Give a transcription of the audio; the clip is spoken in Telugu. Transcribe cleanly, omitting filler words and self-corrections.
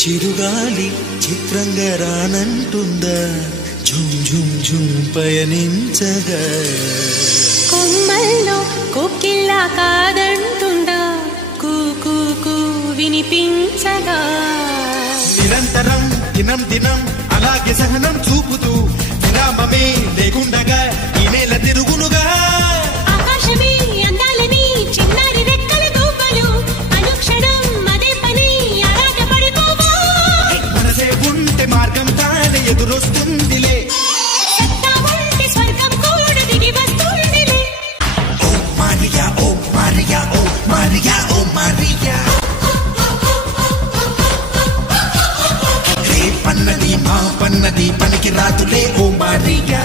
చిరుగాలి చిత్రంగా రానంటుందా ఝుమ్ ఝుమ్ ఝుమ్ పయనించగా కొమ్మల్లో కోకిల్లా కాదంటుందా కూ కూ కూ వినిపించగా నిరంతరం దినం దినం అలాగే సహనం చూపుతూ విరామమే లేకుండగా ఈ నేల తిరుగునుగా ఆకాశమే అందాలని చిన్నారి రెక్కల దూపలు అనుక్షణం అదే పని ఆరాట పడిపోవా మనసే ఉంటే మార్గం తానే ఎదురొస్తుందిలే సత్తా ఉంటే స్వర్గం కూడా దిగి వస్తుందిలే ఓ మారియా ఓ మారియా ఓ మారియా ఓ మారియా రే పన్నది మా పన్నది పనికి రాతులే ఓ మారియా